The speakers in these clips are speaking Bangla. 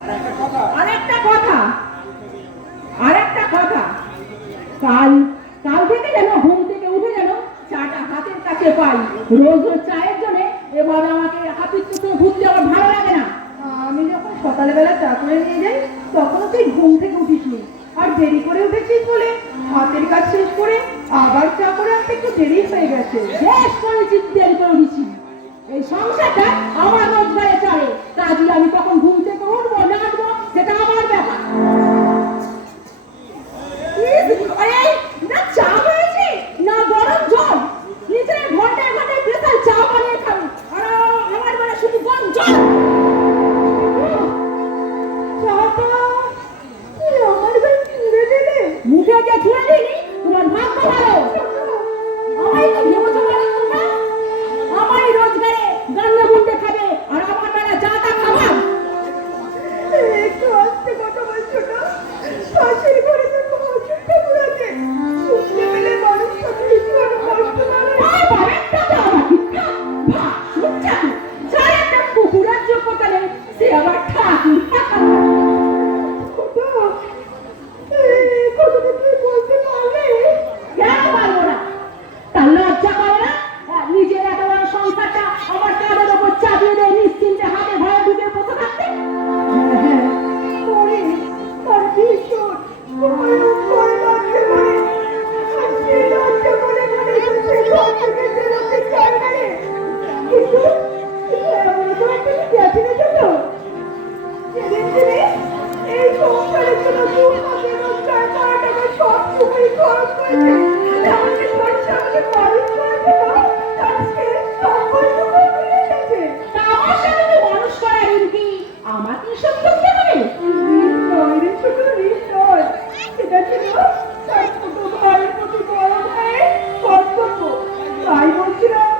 আরেকটা কথা আরেকটা কথা কাল কাল থেকে যেন ঘুম থেকে উঠে যেন চাটা হাতের কাছে পাই। রোজ রোজ চায়ের জন্য এবার আমাকে হাপিস ঘুরতে আমার ভালো লাগে না। আমি যখন সকালবেলা চা করে নিয়ে যাই তখনও তুই ঘুম থেকে উঠিসনি, আর দেরি করে উঠেছিস বলে হাতের কাজ শেষ করে আবার চা করে আনতে একটু দেরি হয়ে গেছে। বেশ করেছি, দেরি করে উঠেছি। এই সংসারটা আমার রোজগারে চলে, কাজে আমি তখন ঘুম থেকে উঠবো না উঠবো সেটা আমার ব্যাপার। না চা হয়েছে না গরম জল, নিজের ঘন্টায় ঘন্টায় প্রেসার চা বানিয়ে খাবো, আর আমার বেলা শুধু গরম জল। মুখে যে ছুঁড়ে দিলি তোমার ভাগ্য ভালো। আমায় তো ভেবেছো বলে তোমরা আমায় রোজগারে গান্না বুনতে খাবে আর আমার বেলা চাটা খাবা। একটু আস্তে কথা বলছো না, পাশের ঘরে তো খুব অসুস্থ পড়েছে, শুনতে পেলে মানুষ সব কিছু আরো কষ্ট লাগে। কুকুরের যোগ্যতা নেই, সে আবার ঠাকুর। কথাটা তুই বলতে পারলে? কেন পারবো না? তার লজ্জা করে না? নিজের এত বড় সংসারটা আমার কাঁধের ওপর চাপিয়ে দেয় নিশ্চিন্তে হাতে ভয়ে ঢুকে বসে থাকতে। পরে আর ভীষণ ভয়ঙ্কর লাগছে মনে, আর সেই লজ্জা মনে মনে সে ঘর থেকে বেরোতে চায় না রে। কিন্তু এমন তো একটা গেছিলে তো যেদিন থেকে এই সংসারের জন্য দু হাতে রোজগার করা টাকা সব সময় খরচ করেছে, এমনকি পয়সা আমাকে মানুষ করার জন্য তার শেষ সম্বন্ধ হয়ে গেছে। তা আমার সাথে তো মানুষ করা রিঙ্কি আমাকে সব করতে হবে। সেটা ছিল তার ছোট ভাইয়ের প্রতি বড় ভাইয়ের কর্তব্য। তাই বলছিলাম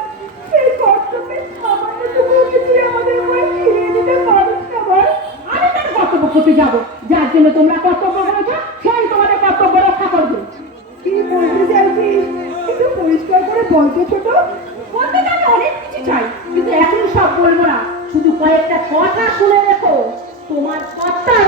সেই কর্তব্যের সামান্যটুকু যদি আমাদের উপরে ফিরিয়ে দিতে পারিস না বল। আমি তার কর্তব্য করতে যাবো, যার জন্য তোমরা কর্তব্য করেছো সেই তোমাদের কর্তব্য রক্ষা করবে। কি বলতে চাইছিস একটু পরিষ্কার করে বলতে ছোট। বলতে তো আমি অনেক কিছু চাই, কিন্তু এখন সব বলবো না, শুধু কয়েকটা কথা শুনে রেখো। তোমার কর্তার